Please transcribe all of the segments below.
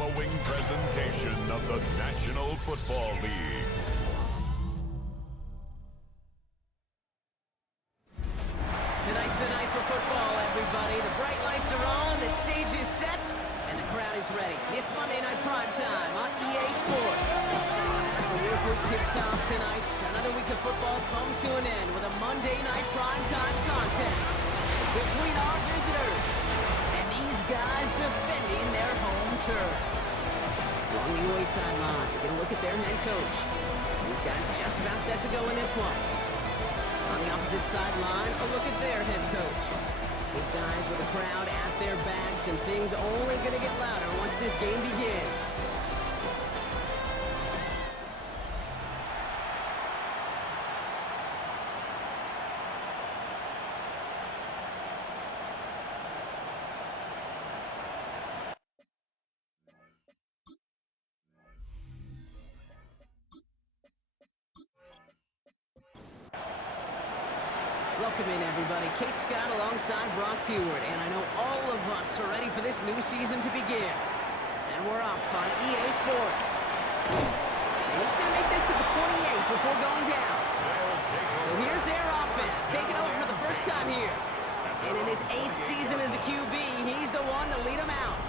mind-blowing presentation of the National Football League. Tonight's the night for football, everybody. The bright lights are on, the stage is set, and the crowd is ready. It's Monday Night Primetime on EA Sports. As the work kicks off tonight, another week of football comes to an end with a Monday Night Primetime contest between our visitors and these guys defending their home turf. Along the away sideline, get a look at their head coach. These guys just about set to go in this one. On the opposite sideline, a look at their head coach. These guys with the crowd at their backs, and things only going to get louder once this game begins. Welcome in, everybody. Kate Scott alongside Brock Heward, and I know all of us are ready for this new season to begin. And we're off on EA Sports. And he's going to make this to the 28 before going down. So here's their offense, taking over for the first time here. And in his 8th season as a QB, he's the one to lead them out.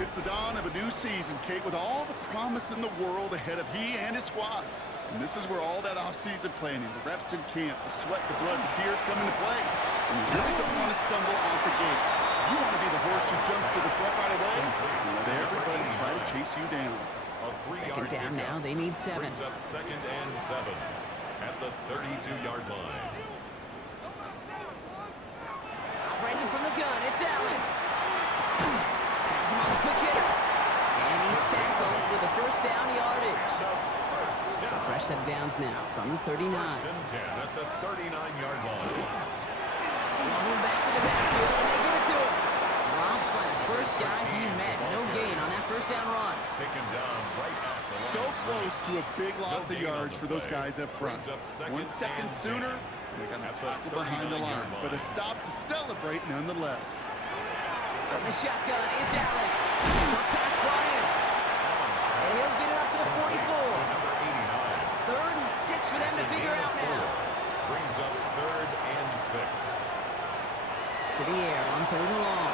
It's the dawn of a new season, Kate, with all the promise in the world ahead of he and his squad. And this is where all that off-season planning, the reps in camp, the sweat, the blood, the tears come into play. And you really don't want to stumble out the gate. You want to be the horse who jumps to the front right away and let everybody try to chase you down. Second down now, they need 7. Brings up 2nd and 7 at the 32-yard line. Operating from the gun, it's Allen. Has him on the quick hitter. And he's tackled with the first down yardage. So fresh set of downs now from the 39. 1st and 10 at the 39-yard line. Going back to the backfield, and they give it to him. Drops by the first guy he met. No gain on that first down run. Taken down right at the line. So close to a big loss of yards for those guys up front. 1 second sooner, they got a tackle behind the line. But a stop to celebrate nonetheless. On the shotgun, it's Allen. Short pass brought in. And he'll get it up to the 44. 3rd and 6 for them to figure out now. Brings up 3rd and 6. To the air on 3rd and long.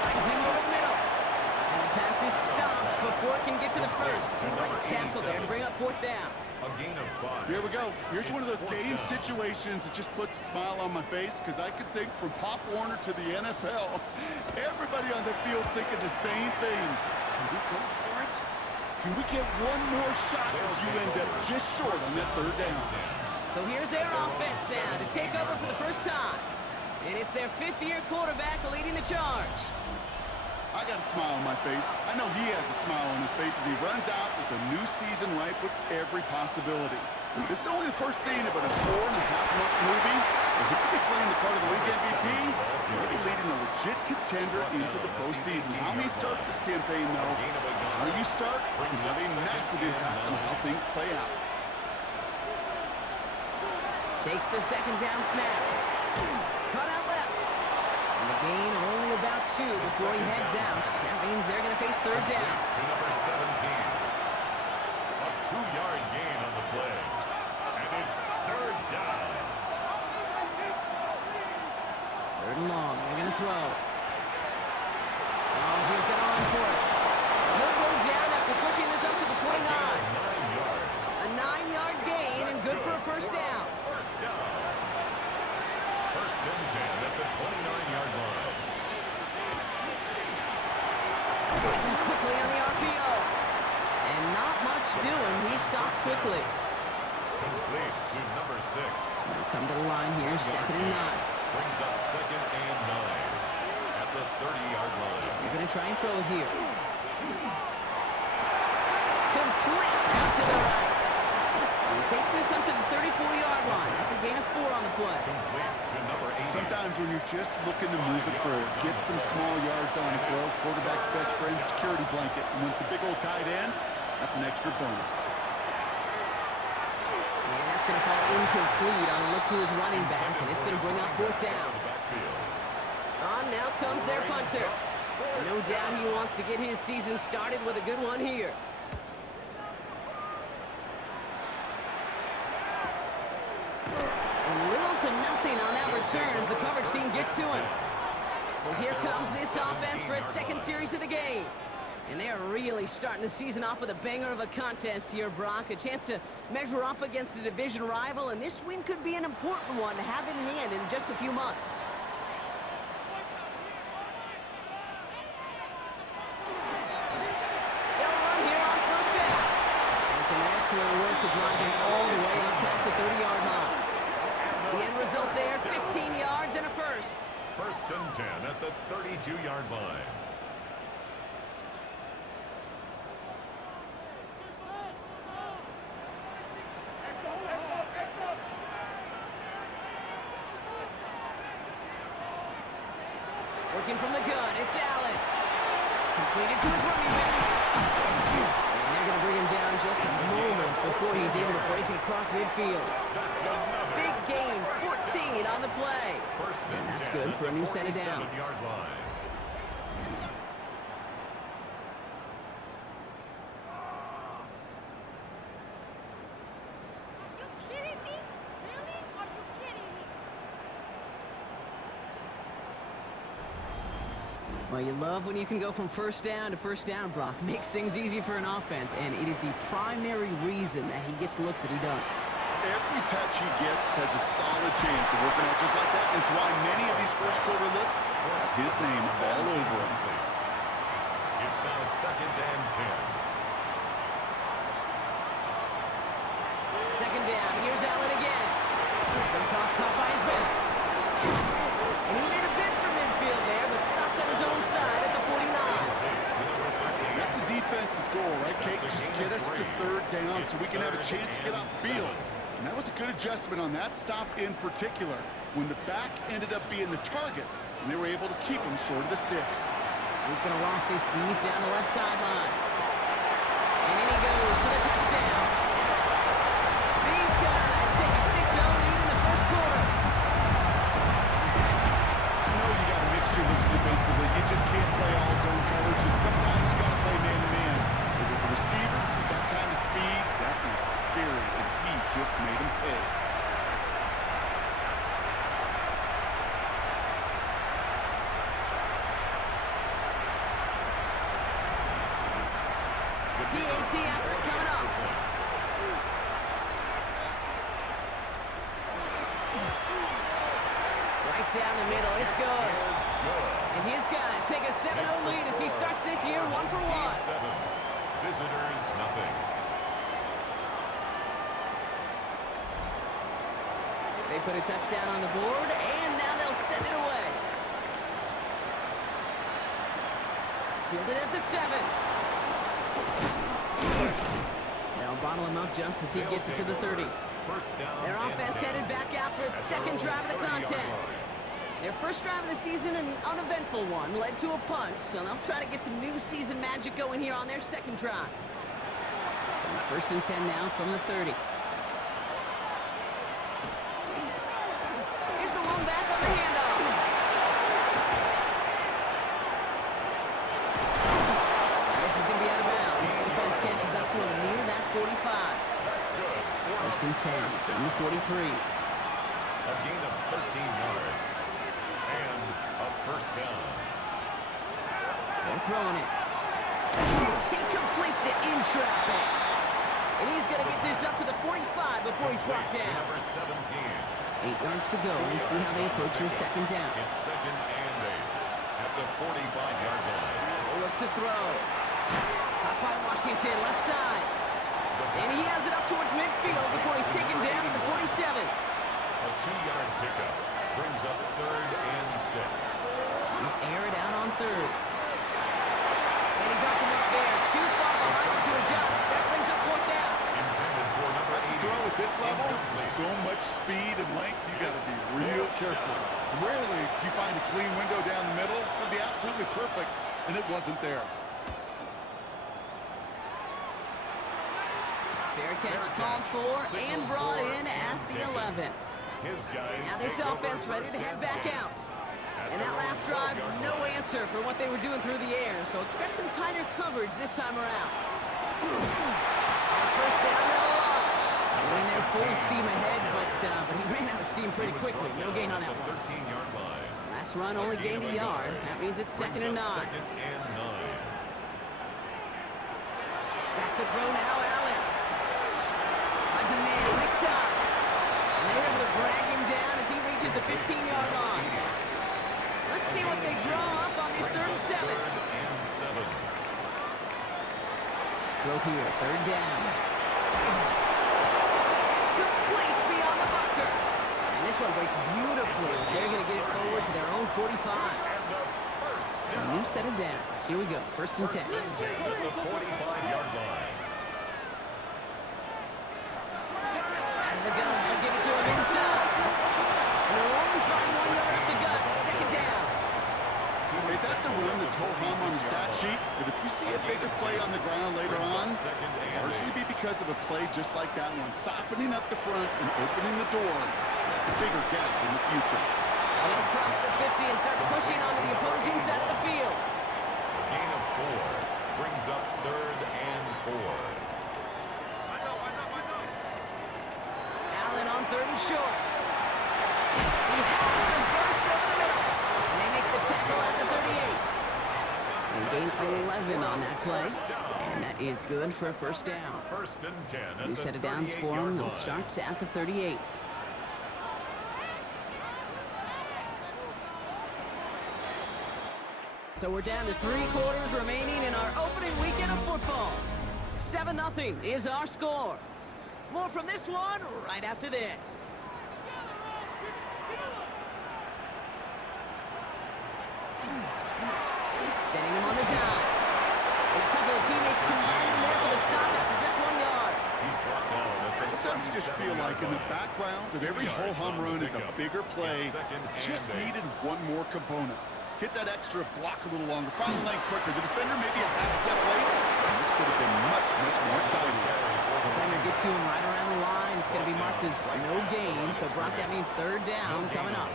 Finds him over the middle. And the pass is stopped before it can get to the first. Great tackle there to bring up 4th down. A gain of 5. Here we go. Here's one of those game situations that just puts a smile on my face because I could think from Pop Warner to the NFL, everybody on the field thinking the same thing. Can we go for it? Can we get one more shot as you end up just short on that 3rd down? So here's their offense now to take over for the first time. And it's their 5th-year quarterback leading the charge. I got a smile on my face. I know he has a smile on his face as he runs out with a new season ripe with every possibility. This is only the first scene of a 4.5-month movie, but he could be playing the part of the league MVP, maybe leading a legit contender into the postseason. How he starts this campaign, though, how you start can have a massive impact on how things play out. Takes the 2nd down snap. Cut out left. And the gain only about 2 before he heads out. That means they're going to face 3rd down. To number 17. A 2-yard gain on the play. And it's 3rd down. 3rd and long. They're going to throw. Oh, he's got on for it. He'll go down after pushing this up to the 29. 9 yards. A 9-yard gain and good for a first down. First down. 1st and 10 at the 29-yard line. Gets him quickly on the RPO. And not much doing. He stops quickly. Complete to number 6. They'll come to the line here, 2nd and 9. Brings up 2nd and 9 at the 30-yard line. They're going to try and throw it here. Complete out to the right. And takes this up to the 34-yard line. That's a gain of 4 on the play. Complete to number 8. Sometimes when you're just looking to move it forward, get some small yards on the throw, quarterback's best friend, security blanket. And when it's a big old tight end, that's an extra bonus. And that's going to fall incomplete on a look to his running back, and it's going to bring up 4th down. On now comes their punter. No doubt he wants to get his season started with a good one here. And little to nothing on that return as the coverage team gets to him. So here comes this offense for its second series of the game. And they are really starting the season off with a banger of a contest here, Brock. A chance to measure up against a division rival, and this win could be an important one to have in hand in just a few months. They'll run here on first down. And some excellent work to drive him all the way up past the 30-yard line. The end result there, 15 yards and a first. First and 10 at the 32-yard line. Working from the gun, it's Allen. Completed to his running back. And they're going to bring him down just a moment before he's able to break it across midfield. Big gain, 14 on the play. And that's good for a new set of downs. Well, you love when you can go from first down to first down, Brock. Makes things easy for an offense, and it is the primary reason that he gets looks that he does. Every touch he gets has a solid chance of working out just like that. It's why many of these first quarter looks have his name all over them. It's now second and 10. Second down, here's Allen again. Broncos caught by his back. And he made a bid for midfield there, but stopped on his own side at the 49. That's a defense's goal, right, Kate? Just get us to third down so we can have a chance to get upfield. And that was a good adjustment on that stop in particular, when the back ended up being the target, and they were able to keep him short of the sticks. He's going to loft this deep down the left sideline. And in he goes for the touchdown. These guys take a 6-0 lead in the first quarter. I know you got a mixture looks defensively. You just can't play all zone coverage, and sometimes you got to play man-to-man. But with the receiver, with that kind of speed, that is scary, and he just made him pay. PAT effort coming up. Right down the middle, it's good. And his guys take a 7-0 lead as he starts this year 1 for 1. Visitors, nothing. They put a touchdown on the board, and now they'll send it away. Fielded at the 7. They'll bottle him up just as he gets it to the 30. Their offense headed back out for its second drive of the contest. Their first drive of the season, an uneventful one, led to a punch, so they'll try to get some new season magic going here on their second drive. So first and 10 now from the 30. Here's the one back on the handoff. This is going to be out of bounds. This defense catches up to him near that 45. First and 10 from the 43. A gain of 13 yards. And a first down. They're throwing it. He completes it in traffic. And he's going to get this up to the 45 before he's brought down. Number 17. 8 yards to go. Let's see how they approach this second down. It's second and 8 at the 45-yard line. Look to throw. Caught by Washington, left side. And he has it up towards midfield before he's taken down at the 47. A 2-yard pickup brings up third and 6. He'll air it out on third. And he's off him up there. Too far behind him to adjust. That brings up fourth down. Intended for number 80. That's a throw at this level. So much speed and length, you got to be real careful. Rarely do you find a clean window down the middle. It'd be absolutely perfect, and it wasn't there. Fair catch called for and brought in at the 11. His guys Now this take over offense ready first to head and back 10. out. At And the that last drive, 12-yard no line. answer answer for what they were doing through the air, so expect some tighter coverage this time around. First down, they'll run. Went in there full steam ahead, but he ran out of steam pretty quickly. No gain on that one. 13-yard line. Last run only gained a yard. That means it's second and 9. Second and 9. Back to throw now, Allen. Finds a man, big time. And they're able to drag him down as he reaches the 15-yard line. Let's see what they draw up on this 3rd and 7. Third and 7. Throw here, 3rd down. Complete beyond the bunker. And this one breaks beautifully as they're going to get it forward to their own 45. So a new set of downs. Here we go, 1st and 10. At the 45-yard line. Out of the gun, they'll give it to him inside. And they'll only find 1 yard up the gut, 2nd down. Hey, that's a run that's ho-hum on the stat sheet, but if you see a bigger play on the ground later on, it'll largely be because of a play just like that one, softening up the front and opening the door for a bigger gap in the future. And they'll cross the 50 and start pushing onto the opposing side of the field. A gain of 4 brings up 3rd and 4. Allen on 3rd and short. He has the burst over the middle. And they make the tackle at the 38. They gain 11 on that play. And that is good for a 1st down. 1st and 10. New set of downs for them. They'll start at the 38. So we're down to 3 quarters remaining in our opening weekend of football. 7-0 is our score. More from this one right after this. Setting him on the down. And a couple of teammates combining there for the stop after just 1 yard. He's brought down at the Sometimes you just feel like in the background of every ho-hum run is a bigger play. Just needed one more component. Hit that extra block a little longer. Find the lane quicker. The defender maybe a half step late. And this could have been much, much more exciting. Defender gets to him right around the line. It's going to be marked as no gain. So, Brock, that means 3rd down coming up.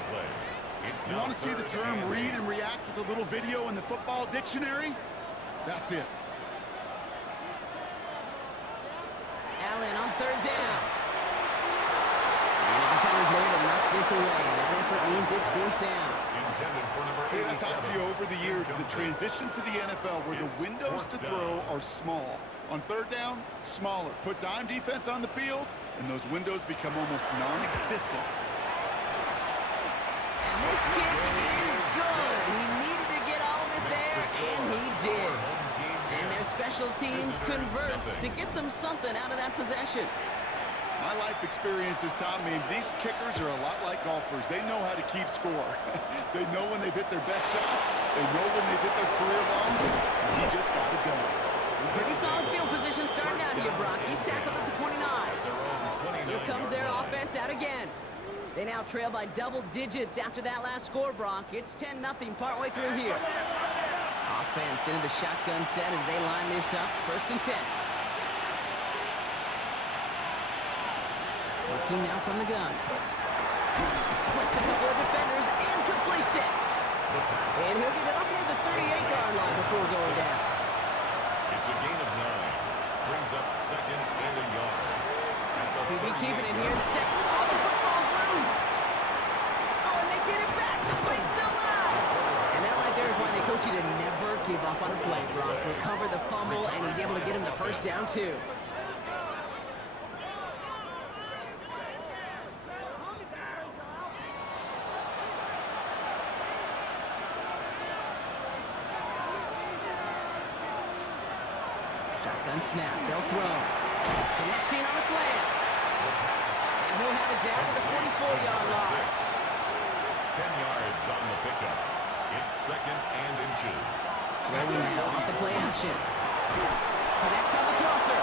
You want to see the term read and react with a little video in the football dictionary? That's it. Allen on 3rd down. And the defender's there to knock this away. That effort means it's 4th down. Intended for number Hey, I've 87. talked to you over the years of the transition to the NFL where the windows to throw are small. On 3rd down, smaller. Put dime defense on the field, and those windows become almost non-existent. And this kick is good. He needed to get all of it there, and he did. And their special teams converts to get them something out of that possession. My life experience has taught me these kickers are a lot like golfers. They know how to keep score. They know when they've hit their best shots. They know when they've hit their career longs. And he just got it done. Pretty solid field position starting out here, Brock. He's tackled at the 29. Here comes their offense out again. They now trail by double digits after that last score, Brock. It's 10-0 partway through here. Offense into the shotgun set as they line this up. 1st and 10. Working now from the gun. Splits a couple of defenders and completes it. And he'll get it up near the 38-yard line before going down. It's a gain of 9. Brings up 2nd and a yard. He'll be keeping it here. The second. Oh, the football's loose. Oh, and they get it back. The play's still live. And that right there is why they coach you to never give up on a play, Brock. Recover the fumble, and he's able to get him the 1st down, too. Shotgun snap. They'll throw. Connecting on a slant. And he'll have it down to the 44-yard line. 10 yards on the pickup. It's 2nd and inches. Rolling now off the play action. Connects on the crosser.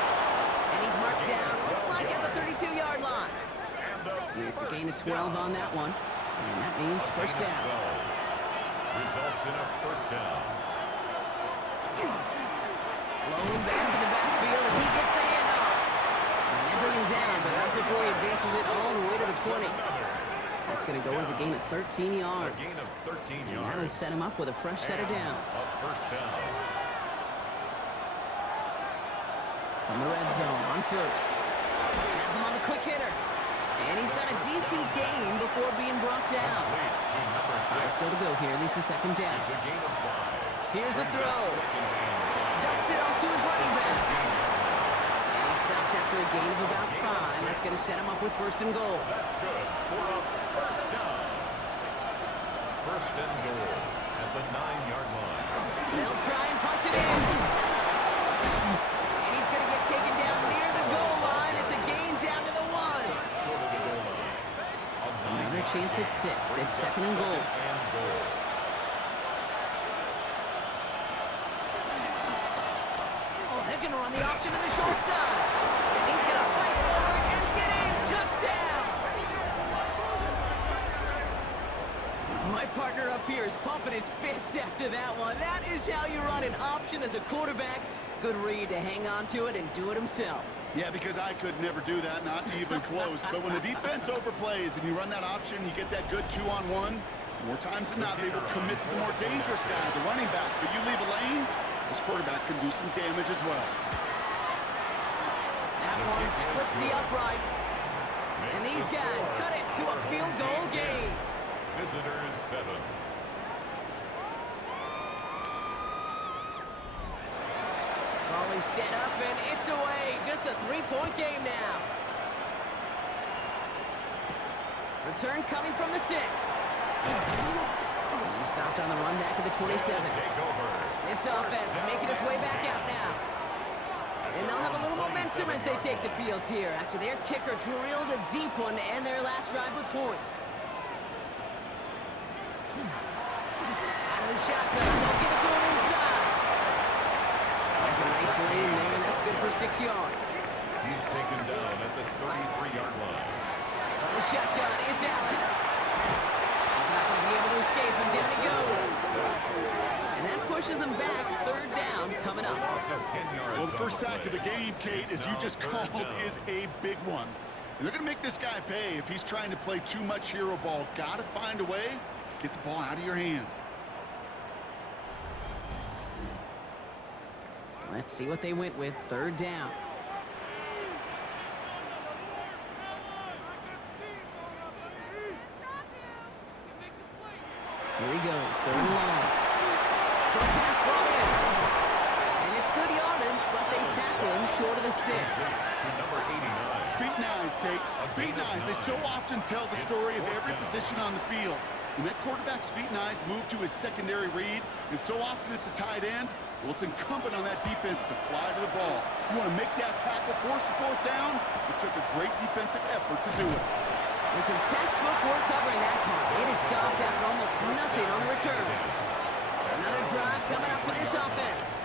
And he's marked down, looks like at the 32-yard line. It's a gain of 12 on that one. And that means 1st down. Results in a 1st down. Blown back in the backfield, and he gets the handoff. And they bring him down, but right before he advances it all the way to the 20. That's going to go as a gain of 13 yards. A gain of 13 And yards. that'll set him up with a fresh set of downs. A first down. From the red zone on first. Has him on the quick hitter. And he's got a decent gain before being brought down. Complete to number 6. Still to go here. This is second down. It's a gain of 5. Here's the Brings throw. up second and Dumps it off to his running back. 15 yards. And he stopped after a gain of about 5. That's going to set him up with first and goal. That's good for a first down. First and goal at the 9-yard line. They'll try and punch it in. And he's going to get taken down near the goal line. It's a gain down to the 1. Short of the goal line. Another chance at 6. It's second and goal. Oh, they're going to run the option to the short side. And he's going to fight forward and get in. Touchdown. My partner up here is pumping his fist after that one. That is how you run an option as a quarterback. Good read to hang on to it and do it himself. Yeah, because I could never do that, not even close. But when the defense overplays and you run that option, you get that good 2-on-1. More times than not, they will commit to the more dangerous guy, the running back. But you leave a lane, this quarterback can do some damage as well. That one splits the uprights. And these guys cut it to a field goal game. Visitors 7. Ball is set up and it's away. Just a 3-point game now. Return coming from the 6. He stopped on the run back at the 27. Take over. This offense making its way back out now. And they'll have a little momentum as they take the field here after their kicker drilled a deep one to end their last drive with points. Out of the shotgun, they'll give it to him inside. That's a nice lane there, and that's good for 6 yards. He's taken down at the 33-yard line. On the shotgun, it's Allen. He's not going to be able to escape, and down he goes. And that pushes him back. Third down coming up. Also 10 yards. Well, the first sack of the game, Kate, as you just called, is a big one. And they're going to make this guy pay if he's trying to play too much hero ball. Got to find a way to get the ball out of your hand. Let's see what they went with. Third down. Here he goes. Third and long. Short pass ball in. And it's good yardage, but they tackle him short of the sticks. To number 89. Feet and eyes, Kate. Feet and eyes. They so often tell the story of every position on the field. When that quarterback's feet and eyes move to his secondary read, and so often it's a tight end, well, it's incumbent on that defense to fly to the ball. You want to make that tackle, force the fourth down. It took a great defensive effort to do it. And some textbook work covering that part. It is stopped after almost nothing on the return. Another drive coming up for this offense.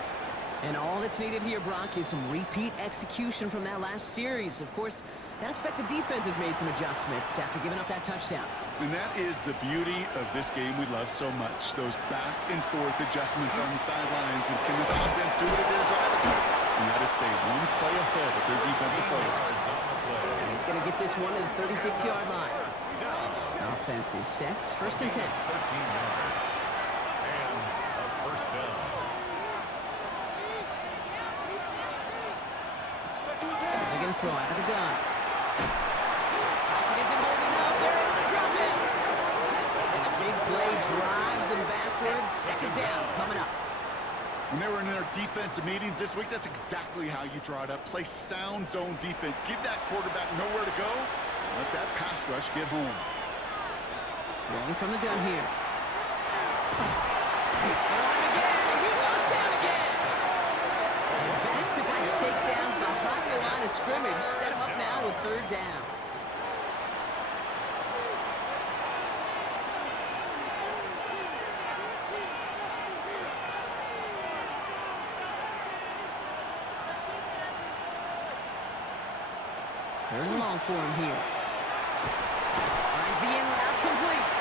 And all that's needed here, Brock, is some repeat execution from that last series. Of course, I expect the defense has made some adjustments after giving up that touchdown. And that is the beauty of this game we love so much. Those back and forth adjustments on the sidelines. And can this offense do what they're driving? And that is stay one play ahead of their defensive foes. And he's going to get this one to the 36-yard line. Offense is set. First and 10. 13 yards. And a first down. They're going to throw out of the gun. It isn't holding up. They're able to drop it. And the big play drives them backwards. Second down coming up. When they were in their defensive meetings this week, that's exactly how you draw it up. Play sound zone defense. Give that quarterback nowhere to go. Let that pass rush get home. Rolling from the gun here. On again. He goes down again. And back-to-back takedowns behind the line of scrimmage. Set him up now with third down. Third and long for him here. Finds the in route complete.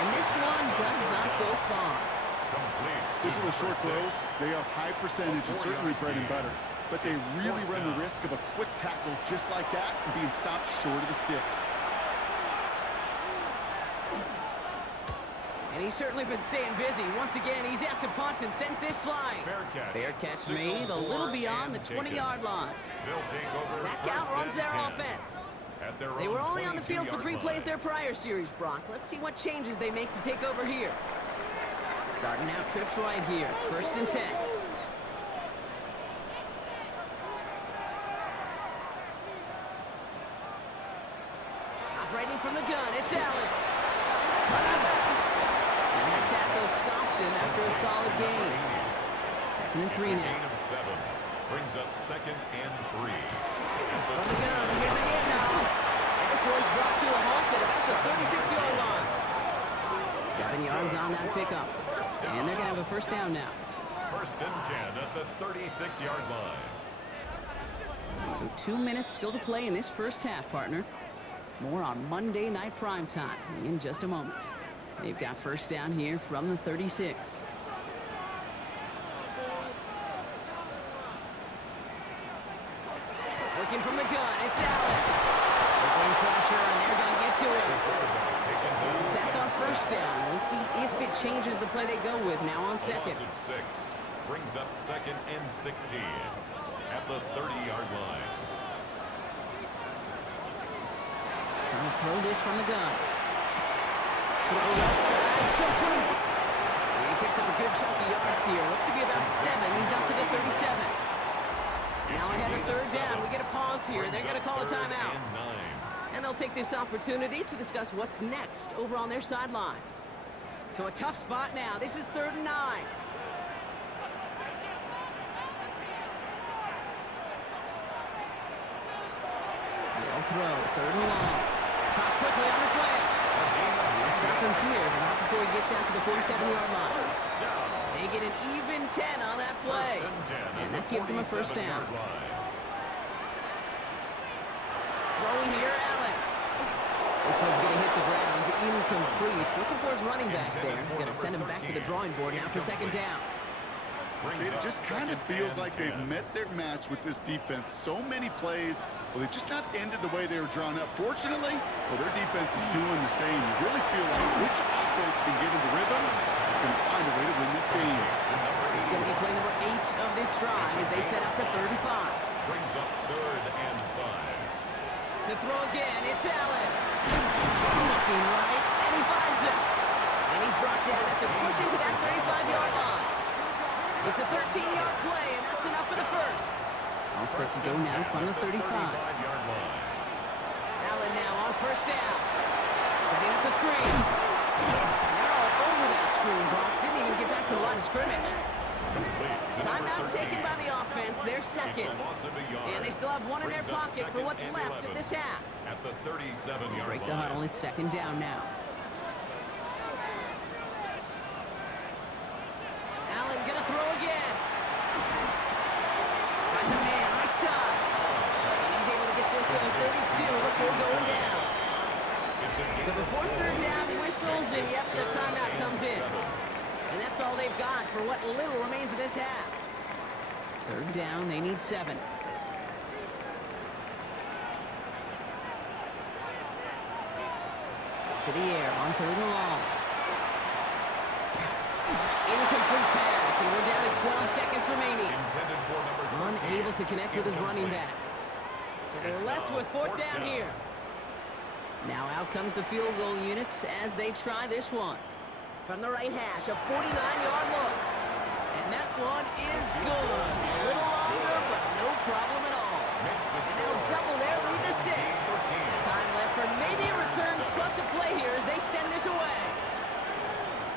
And this one does not go far. Complete. These little short throws, they are high percentage and certainly bread and butter. But they really run the risk of a quick tackle just like that and being stopped short of the sticks. And he's certainly been staying busy. Once again, he's out to punt and sends this flying. Fair catch Signal made a little for beyond the and taken. 20-yard line. They'll take over Back first out runs and their 10 offense. at their They own were only on the field for 3 22-yard plays line. their prior series, Brock. Let's see what changes they make to take over here. Starting out trips right here. First and 10. Operating from the gun, it's Allen. Running left. And that tackle stops him after a solid gain. Second and 3 It's a now. gain of 7. Brings up second and 3. From the gun, here's a handoff. And this one's brought to a halt at about the 36-yard line. 7 yards on that pickup. And they're going to have a first down now. First and 10 at the 36-yard line. So 2 minutes still to play in this first half, partner. More on Monday Night Primetime in just a moment. They've got first down here from the 36. Working from the gun, it's Allen. Open pressure, and they're going to get to him. It's a sack on first down. We'll see if it changes the play they go with now on second. Loss at 6. Brings up second and 16 at the 30-yard line. Trying to throw this from the gun. Throw left side, complete. And he picks up a good chunk of yards here. Looks to be about 7. He's up to the 37. Now ahead of third down. We get a pause here. They're going to call a timeout. And they'll take this opportunity to discuss what's next over on their sideline. So a tough spot now. This is 3rd and 9. They'll throw. 3rd and long. Caught quickly on the slant. They'll stop him here, but not before he gets out to the 47-yard line. They get an even 10 on that play. And that gives him a first down. Throwing here, Allen. This one's going to hit the ground. Incomplete. Looking for his running back there. Going to send him back to the drawing board now for second down. It just kind of feels like they've met their match with this defense. So many plays, well, they just not ended the way they were drawn up. Fortunately, well, their defense is doing the same. You really feel like which offense can get into rhythm is going to find a way to win this game. This is going to be play number 8 of this drive as they set up for 35. Brings up 3rd and 5. To throw again, it's Allen. Looking right, and he finds him. And he's brought down after pushing to that 35-yard line. It's a 13-yard play, and that's enough for the first. All set to go now from the 35. Allen now on first down. Setting up the screen. And they're all over that screen, Brock. Didn't even get back to the line of scrimmage. Timeout taken by the offense. They're second. And they still have one in their pocket for what's left of this half. At the 37-yard Break the huddle. It's second down now. Allen gonna throw again. Finds a man right side. And he's able to get this to the 32 before going down. So before third down whistles, and yep, the timeout comes in. And that's all they've got for what little remains of this half. Third down, they need 7. To the air on 3rd and long. Incomplete pass, and we're down to 12 seconds remaining. Unable to connect with his running back. So they're left with 4th down here. Now out comes the field goal unit as they try this one. From the right hash, a 49-yard look. And that one is good. A little longer, but no problem at all. And that'll double their lead to 6. Time left for maybe a return plus a play here as they send this away.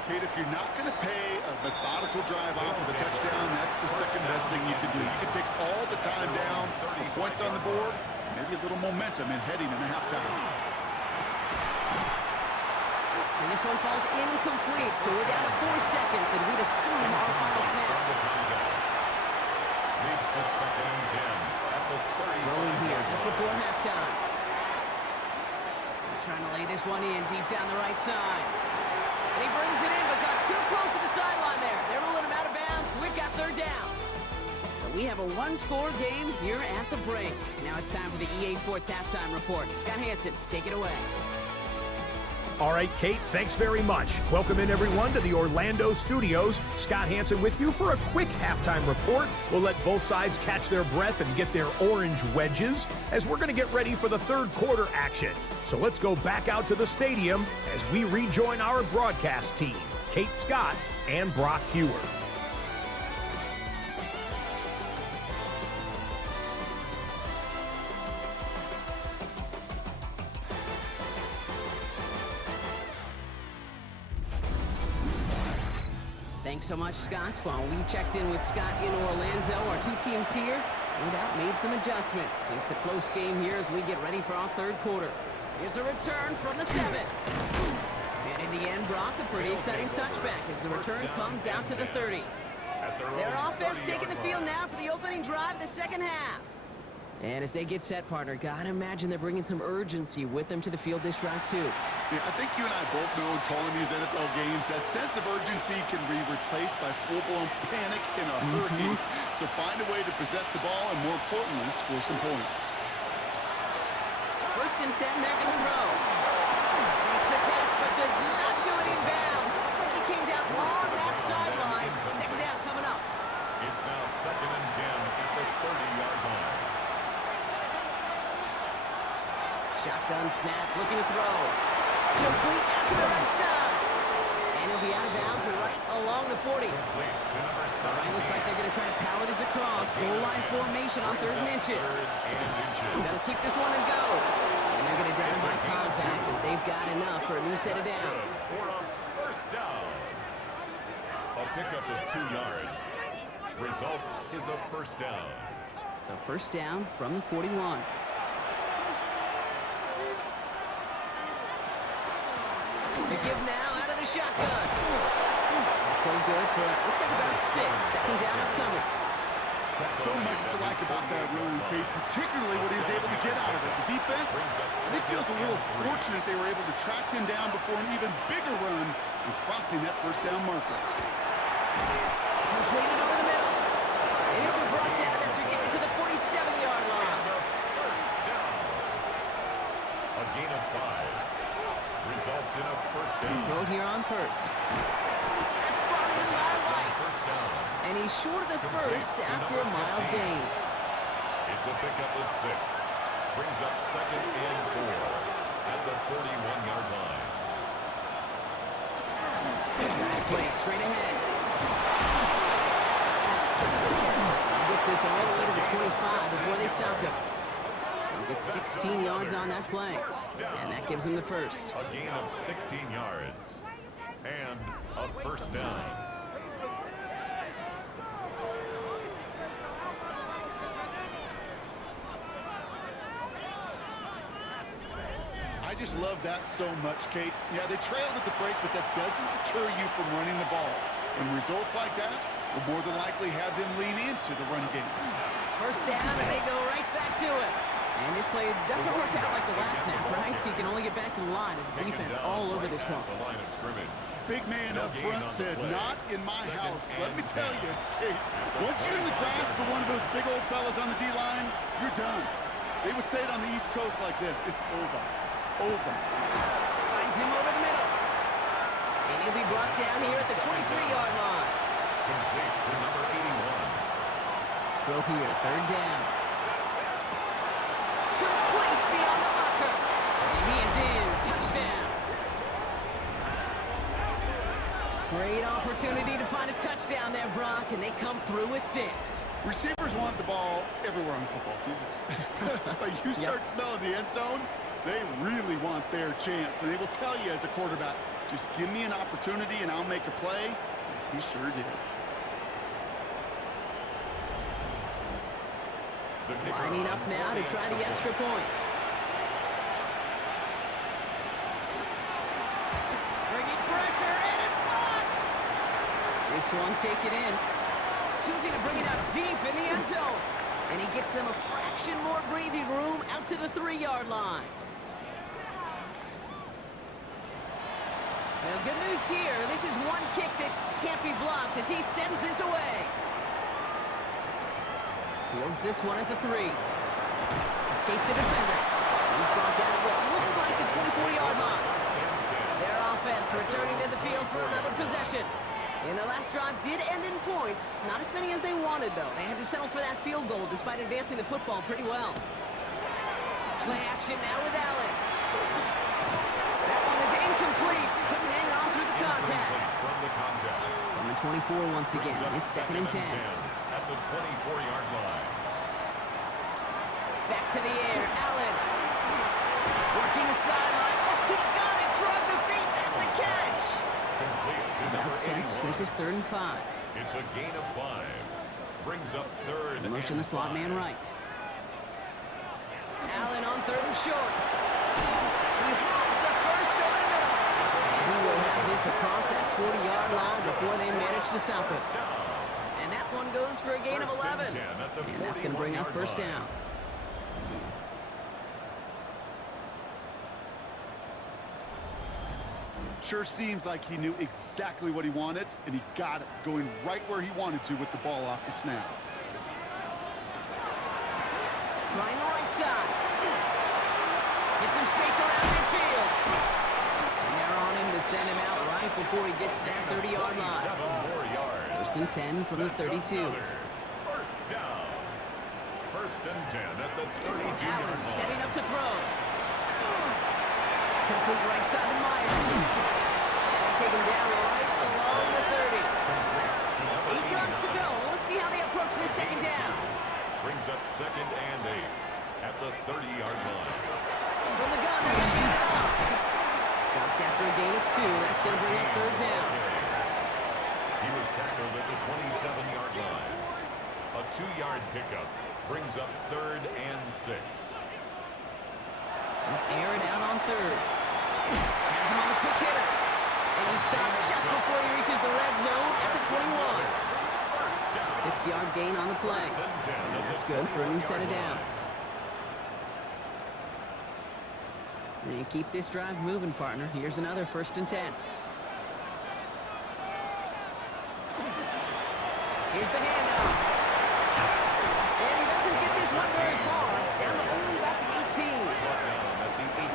Kate, if you're not going to pay a methodical drive off with a touchdown, that's the second best thing you can do. You can take all the time down, points on the board, maybe a little momentum in heading into halftime. And this one falls incomplete, so we're down to 4 seconds, and we'd assume our final snap. Leads to second and 10 at the 30. Rolling here just before halftime. He's trying to lay this one in deep down the right side. And he brings it in, but got too close to the sideline there. They're ruling him out of bounds. We've got third down. So we have a one-score game here at the break. Now it's time for the EA Sports Halftime Report. Scott Hansen, take it away. All right, Kate, thanks very much. Welcome in, everyone, to the Orlando studios. Scott Hansen with you for a quick halftime report. We'll let both sides catch their breath and get their orange wedges as we're going to get ready for the third quarter action. So let's go back out to the stadium as we rejoin our broadcast team, Kate Scott and Brock Hewer. Thanks so much, Scott. While we checked in with Scott in Orlando, our two teams here, no doubt, made some adjustments. It's a close game here as we get ready for our third quarter. Here's a return from the 7. And in the end, Brock, a pretty exciting touchback as the return comes out to the 30. Their offense taking the field now for the opening drive of the second half. And as they get set, partner, gotta imagine they're bringing some urgency with them to the field this drive, too. Yeah, I think you and I both know in calling these NFL games, that sense of urgency can be replaced by full-blown panic in a hurry. So find a way to possess the ball and, more importantly, score some points. 1st and 10, they're going to throw. Makes the catch, but does not do it in bounds. Looks like he came down on that sideline. Second down coming up. It's now 2nd and 10 at the 30-yard line. Shotgun snap, looking to throw. Complete out to the right side. And he'll be out of bounds right along the 40. Complete to number 17. All right, looks like they're going to try to power this across. Goal line formation on 3rd and inches. Got to keep this one and go. And they're going to down by contact as they've got enough for a new set of downs. For a first down. A pickup of 2 yards. Result is a first down. So first down from the 41. The give now out of the shotgun. Pretty good for, looks like about 6. Second down upcoming. So much to like about that run, Kate, particularly what he was able to get out of it. The defense, I think, feels a little fortunate they were able to track him down before an even bigger run and crossing that first down marker. Completed over the middle. And he'll be brought down after getting to the 47-yard line. First down. A gain of 5. Results in a first down. Throw here on first. That's brought in by White. First down. And he's short of the first after a mild gain. It's a pickup of 6. Brings up 2nd and 4 at the 31-yard line. Play straight ahead. He gets this all the way to the 25 before they stop him. He'll get 16 yards on that play. And that gives him the first. A gain of 16 yards. And a first down. I just love that so much, Kate. Yeah, they trailed at the break, but that doesn't deter you from running the ball. And results like that will more than likely have them lean into the run game. First down, and they go right back to it. And this play doesn't work out like the last snap, right? So you can only get back to the line as the defense all over this one. The line of scrimmage. Big man up front said, "Not in my house." Let me tell you, Kate, once you're in the grasp of one of those big old fellas on the D-line, you're done. They would say it on the East Coast like this: it's over. Over. Finds him over the middle. And he'll be brought down here at the 23-yard line. Complete to number 81. Throw here, 3rd down. Complete beyond the marker. And he is in. Touchdown. Great opportunity to find a touchdown there, Brock, and they come through with 6. Receivers want the ball everywhere on football fields. But you start smelling the end zone, they really want their chance. And they will tell you as a quarterback, just give me an opportunity and I'll make a play. He sure did. Lining up now to try the extra point. Bringing pressure, and it's blocked! This one, take it in. Choosing to bring it out deep in the end zone. And he gets them a fraction more breathing room out to the 3-yard line. Well, good news here. This is one kick that can't be blocked as he sends this away. Fields this one at the 3. Escapes a defender. He's brought down at what looks like the 24-yard line. offense returning to the field for another possession. And their last drive did end in points. Not as many as they wanted, though. They had to settle for that field goal despite advancing the football pretty well. Play action now with Allen. That one is incomplete. Couldn't hang on through the contact. From the contact. On the 24 once again. It's 2nd and 10. At the 24-yard line. Back to the air. Allen. Working the sideline. Oh, he got it. Drug the feet. That's a catch. Complete to About number set. 81. This is 3rd and 5. It's a gain of 5. Brings up 3rd and Motion the slot 5. man right. Allen on 3rd and short. He has the first over the middle. And he will have this across that 40-yard line before they manage to stop it. And that one goes for a gain of 11. And that's going to bring up 1st down. Sure seems like he knew exactly what he wanted, and he got it, going right where he wanted to with the ball off the snap. Trying the right side. Get some space around midfield. And they're on him to send him out right before he gets to that 30-yard line. 7 more yards. 1st and 10 from the 32. First down. 1st and 10 at the 32-yard Allen line. setting up to throw. Complete right side to Myers. And they take him down right along the 30. 8 yards to go. Let's see how they approach this 2nd down. Brings up 2nd and 8 at the 30-yard line. From the gun, they're going to get it off. Stopped after a gain of 2. That's going to bring up 3rd down. He was tackled at the 27-yard line. A 2-yard pickup brings up 3rd and 6. Air it out on 3rd. Has him on the quick hitter. And he's stopped just before he reaches the red zone at the 21. 6-yard gain on the play. And that's good for a new set of downs. And keep this drive moving, partner. Here's another 1st and 10. Here's the handoff. And he doesn't get this one very far. Down to only about the 18.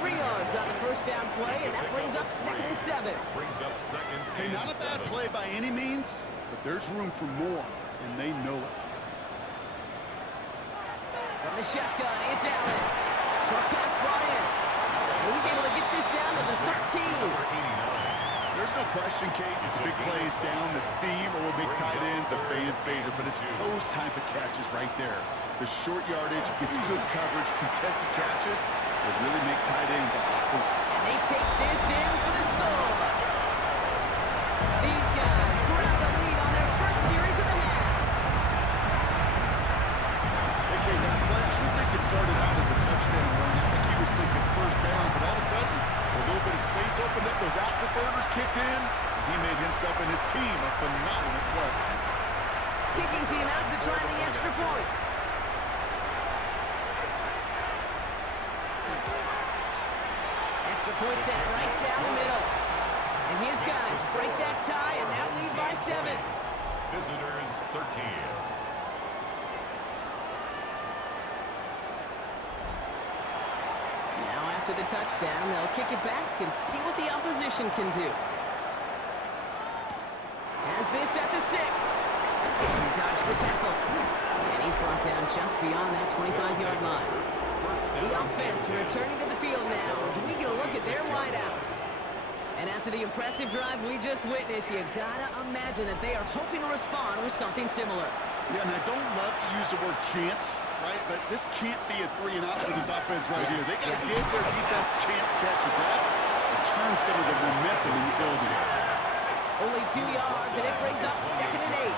3 yards on the 1st down play, and that brings up 2nd and 7. Brings up 2nd Hey, and not a bad 7. play by any means, but there's room for more, and they know it. From the shotgun, it's Allen. Short pass brought in. And he's able to get this down to the 13. There's no question, Kate, big plays down the seam or big tight ends, a fan favorite, but it's those type of catches right there. The short yardage, gets good coverage, contested catches, that really make tight ends a lot more. And they take this in for the score. These guys grabbed a lead on their first series of the half. Okay, that play, I don't think it started out as a touchdown run. I think he was thinking 1st down, but all of a sudden, a little bit of space opened up, those afterburners kicked in, and he made himself and his team a phenomenal play. Kicking team out to try the extra points. Extra point sent right down the middle. And his guys break that tie and now lead by 7. Visitors 13. Now after the touchdown, they'll kick it back and see what the opposition can do. Has this at the 6. He dodged the tackle. And he's brought down just beyond that 25-yard line. The offense returning to the field now as we get a look at their wideouts. And after the impressive drive we just witnessed, you gotta imagine that they are hoping to respond with something similar. Yeah, and I don't love to use the word can't, right? But this can't be a 3 and out for this offense right here. They got to give their defense a chance to catch the ball and turn some of the momentum in the building. Only 2 yards, and it brings up 2nd and 8.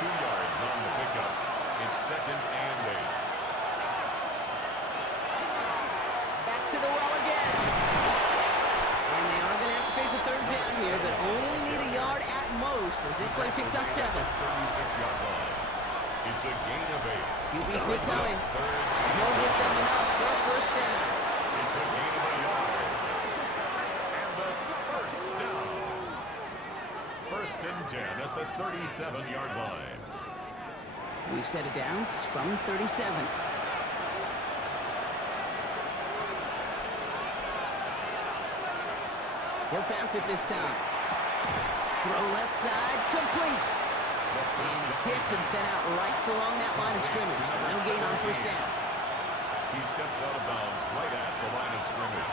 2 yards on the pickup. It's 2nd and 8. Back to the well again. And they are going to have to face a 3rd down here, but only need a yard at most as this play picks up 7. 36-yard line. It's a gain of 8. QB sneak coming. And he'll get them enough for a 1st down. It's a gain of a yard. And a 1st down. 1st and 10 at the 37-yard line. We've set it downs from 37. He'll pass it this time. Throw left side, complete. And he's hit and sent out right along that line of scrimmage. So no gain on first down. He steps out of bounds right at the line of scrimmage.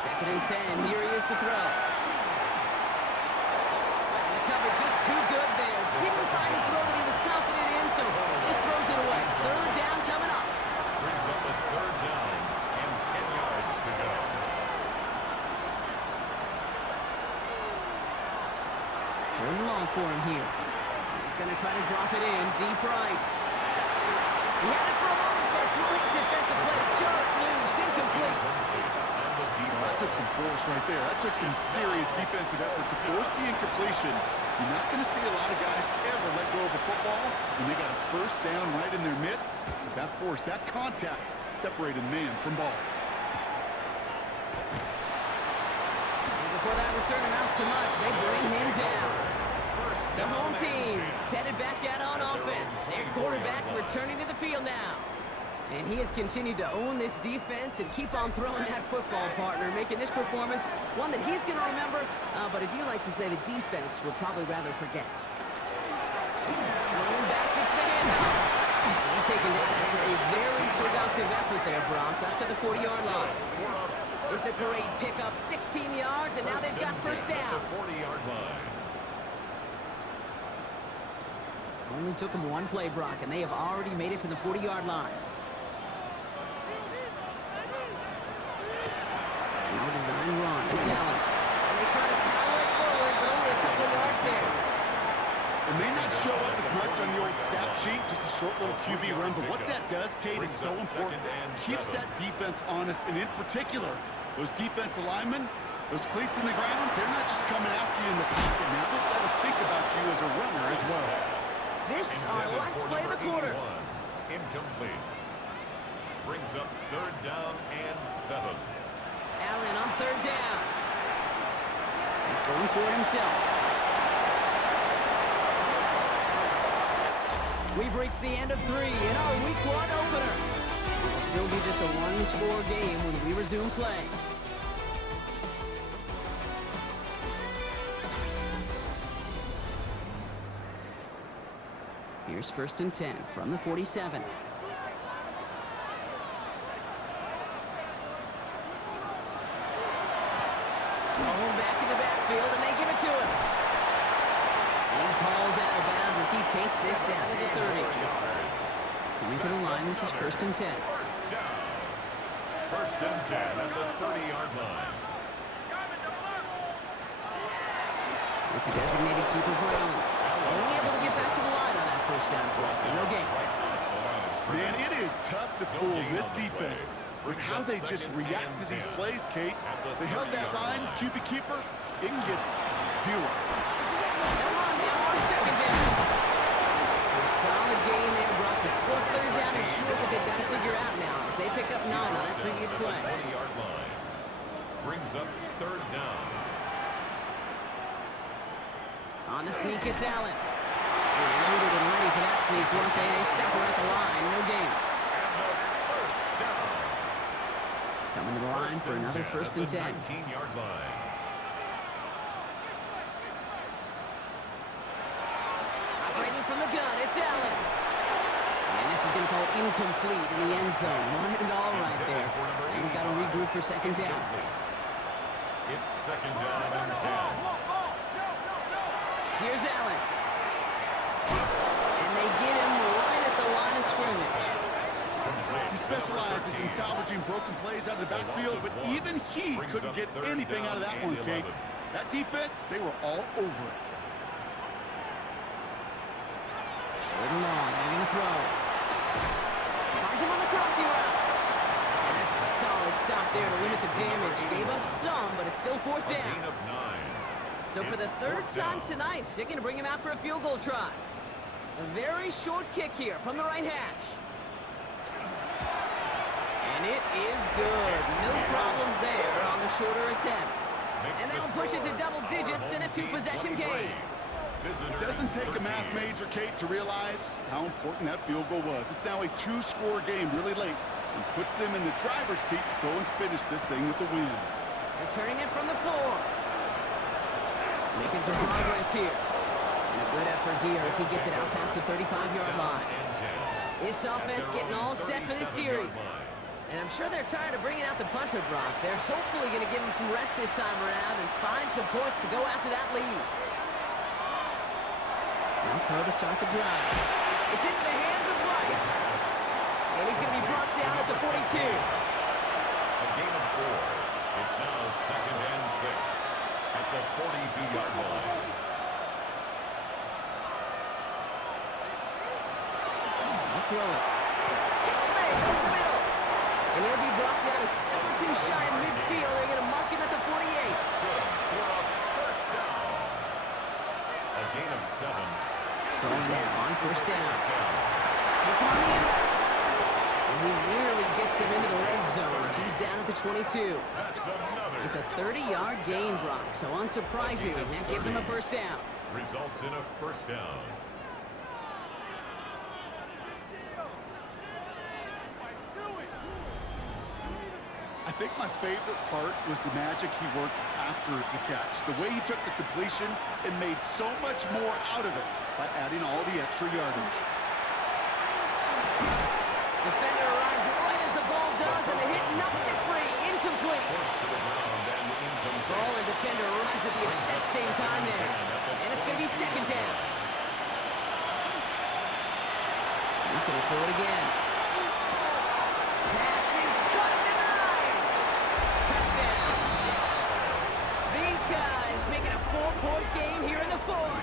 Second and 10. Here he is to throw. And the cover just too good there. Didn't find the throw that he was confident in, so just throws it away. Third down coming up. Brings up a third down and 10 yards to go. Third and long for him here. He's going to try to drop it in deep right. He had it for a moment, but a great defensive play to jar it loose. Incomplete. That took some force right there. That took some serious defensive effort to force the incompletion. You're not going to see a lot of guys ever let go of a football when they got a first down right in their midst. But that force, that contact, separated man from ball. Before that return amounts to much, they bring him down. The home team's headed back out on offense. Their quarterback returning to the field now. And he has continued to own this defense and keep on throwing that football, partner, making this performance one that he's going to remember, but as you like to say, the defense would probably rather forget. Rolling back, it's the handoff. He's taken down after a very productive effort there, Brock, up to the 40-yard line. It's a great pickup, 16 yards, and now they've got first down. 40-yard line. Only took them one play, Brock, and they have already made it to the 40-yard line. Now a design run. It's Allen. And they try to power it forward, but only a couple of yards there. It may not show up as much on the old stat sheet, just a short little QB run, but what that does, Kate, is so important. Keeps that defense honest, and in particular, those defensive linemen, those cleats in the ground, they're not just coming after you in the pocket. Now they've got to think about you as a runner as well. This our last play of the quarter. Incomplete. Brings up third down and 7. Allen on third down. He's going for it himself. We've reached the end of 3 in our Week 1 opener. It will still be just a one-score game when we resume play. Here's first and 10 from the 47. Rolling back in the backfield, and they give it to him. He's hauled out of bounds as he takes this down to the 30. Coming to the line, this is first and 10. First and 10 at the 30-yard line. It's a designated keeper for Allen. Only able to get back to the line on that first down play, so no gain. Man, it is tough to fool this defense with how they just react to these plays, Kate. They held that line, QB keeper, it gets 0. Come on now on second down. A solid gain there, Brock, but still third down is short, but they've got to figure out now as they pick up 9 on that previous play. 20-yard line. Brings up third down. On the sneak, it's Allen. They're loaded and ready for that sneak, weren't they? They stop her at the line, no gain. First down. Coming to the line for another first and 10. 19-yard line. Operating from the gun, it's Allen. And this is going to call incomplete in the end zone. Wanted it all right there. And we've got to regroup for second down. It's second down and 10. Here's Allen. And they get him right at the line of scrimmage. He specializes in salvaging broken plays out of the backfield, but even he couldn't get anything out of that one, Kate. That defense, they were all over it. Third and long, they're going to throw. Finds him on the crossing route. And that's a solid stop there to limit the damage. Gave up some, but it's still fourth down. Gain of 9. So for the third time tonight, they're going to bring him out for a field goal try. A very short kick here from the right hash. And it is good. No problems there on the shorter attempt. And that'll push it to double digits in a 2-possession game. It doesn't take a math major, Kate, to realize how important that field goal was. It's now a 2-score game really late and puts them in the driver's seat to go and finish this thing with the win. Returning it from the 4. Making some progress here. And a good effort here as he gets it out past the 35-yard line. This offense getting all set for this series. And I'm sure they're tired of bringing out the punter, Brock. They're hopefully going to give him some rest this time around and find some points to go after that lead. Now throw to start the drive. It's into the hands of White. And he's going to be brought down at the 42. A gain of 4. It's now 2nd and 6 at the 42-yard line. I'll throw it. Catch made over the middle. And he'll be brought down a step or two shy in midfield. They're going to mark him at the 48. Good for a first down. A gain of 7. Going now on first down. It's on the inlet. And he nearly gets them into the red zone as he's down at the 22. That's another. It's a 30-yard gain, Brock, so unsurprisingly, that gives him a first down. Results in a first down. I think my favorite part was the magic he worked after the catch. The way he took the completion and made so much more out of it by adding all the extra yardage. Defender arrives right as the ball does, and the hit knocks it free. Incomplete. Forced to the ground and incomplete. Ball and defender arrived at the exact same time there. And it's going to be second down. He's going to throw it again. Pass is cut at the 9. Touchdown. These guys making a 4-point game here in the 4th.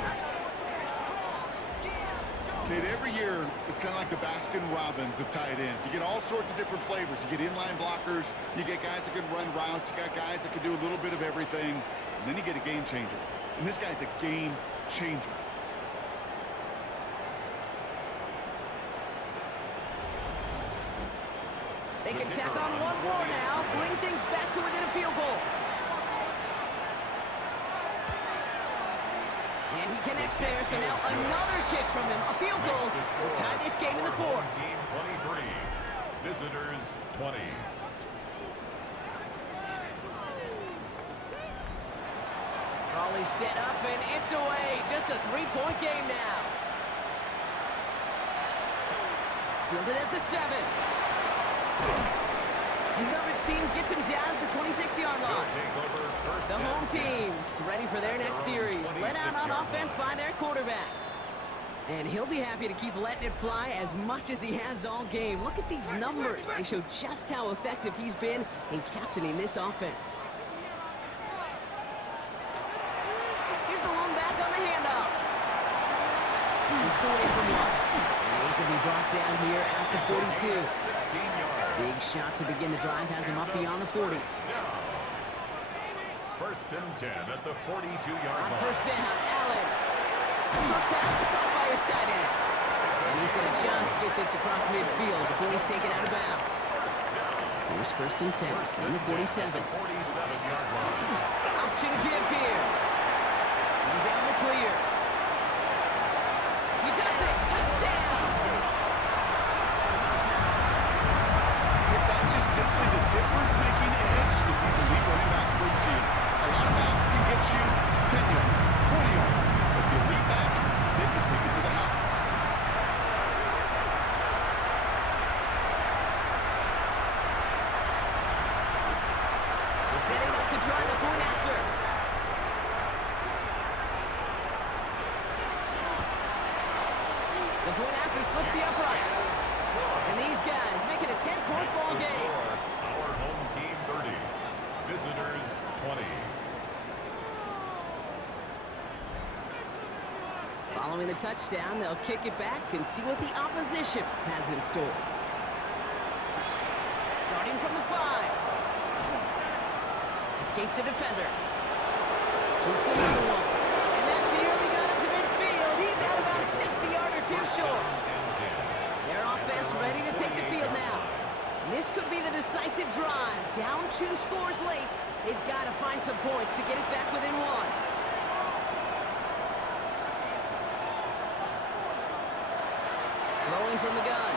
Kid, every year, it's kind of like the Baskin-Robbins of tight ends. You get all sorts of different flavors. You get inline blockers, you get guys that can run routes, you got guys that can do a little bit of everything, and then you get a game changer. And this guy's a game changer. They can tack on one more now, bring things back to within a field goal. And he connects there, so now another kick from him, a field goal. We'll tie this game in the 4th. Team 23, visitors 20. Crawley set up, and it's away. Just a 3-point game now. Fielded at the 7. The coverage team gets him down at the 26-yard line. The home team's ready for their next series. Let out on offense by their quarterback. And he'll be happy to keep letting it fly as much as he has all game. Look at these numbers. They show just how effective he's been in captaining this offense. Here's the lone back on the handoff. Looks away from one. And he's going to be brought down here at the 42. 16-yard. Big shot to begin the drive has him up beyond the 40. First and 10 at the 42-yard On line. first down, Allen. Short pass caught by his tight end. And he's going to just get this across midfield before he's taken out of bounds. Here's first and 10 from the 47. 47-yard line. Option give here. He's out in the clear. He does it. Touchdown. That's just simply the difference-making edge that these elite running backs bring to you. A lot of backs can get you 10 yards, 20 yards, but the elite backs, they can take it to the house. Setting up to try the point after. The point after splits the uprights. And these guys making a 10-point ball game. Our home team 30, visitors 20. Following the touchdown, they'll kick it back and see what the opposition has in store. Starting from the 5. Escapes a defender. Shoots another one. And that nearly got him to midfield. He's out of bounds just a yard or two short. Their offense ready to take the field now. This could be the decisive drive. Down 2 scores late. They've got to find some points to get it back within 1. Throwing from the gun.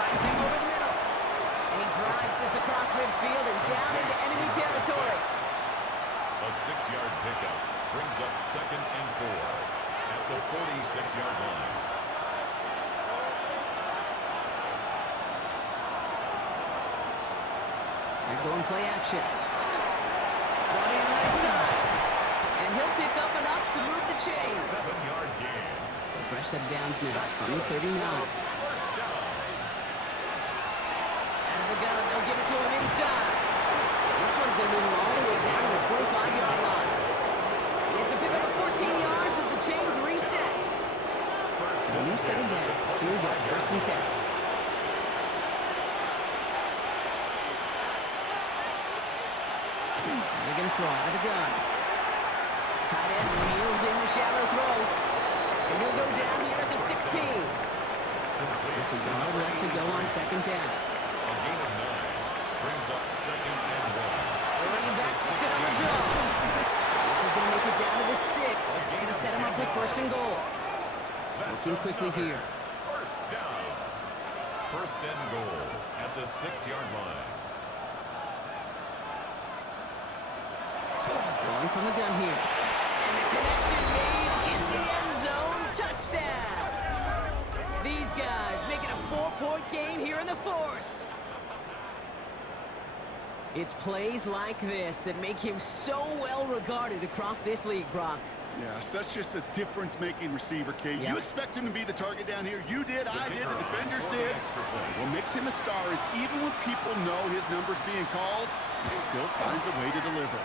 Finds him over the middle. drives this across midfield and down into enemy territory. A 6-yard pickup brings up 2nd and 4 at the 46-yard line. Here's going play action. Brought in right side. And he'll pick up enough to move the chains. 7-yard gain. So fresh set of downs now from the 39. First down. Out of the gun, they'll give it to him inside. This one's going to move him all the way down to the 25-yard line. It's a pickup of 14 yards as the chains reset. So a new set of downs. Here we go, 1st and 10. They're going to throw out of the gun. Tight end wheels in the shallow throw. And he'll go down here at the 16. Just a yard left to go on 2nd down. A gain of 9 brings up 2nd and 1. The running back puts it on the draw. This is going to make it down to the 6. That's going to set him up with 1st and goal. Looking quickly here. First down. 1st and goal at the 6-yard line. Throwing from the gun here. And the connection made in the end zone. Touchdown. These guys making a 4-point game here in the 4th. It's plays like this that make him so well regarded across this league, Brock. Yeah, such just a difference-making receiver, Kate. Yep. You expect him to be the target down here. You did, I did, the defenders did. What makes him a star is even when people know his number's being called, he still finds a way to deliver.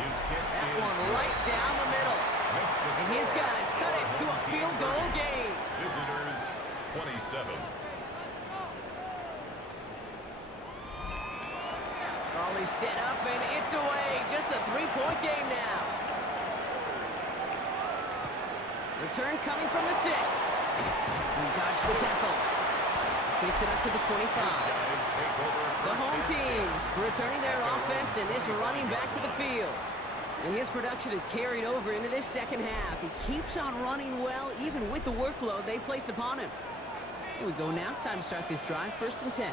His kick That is one good. right down the middle. Makes the And his score guys cut it to a field goal game. Visitors 27. All is set up and it's away. Just a 3-point game now. Return coming from the 6. He dodged the tackle. This makes it up to the 25. Guys take over The first home and 10. teams returning their offense and this running back to the field. And his production is carried over into this 2nd half. He keeps on running well, even with the workload they placed upon him. Here we go now. Time to start this drive. 1st and 10.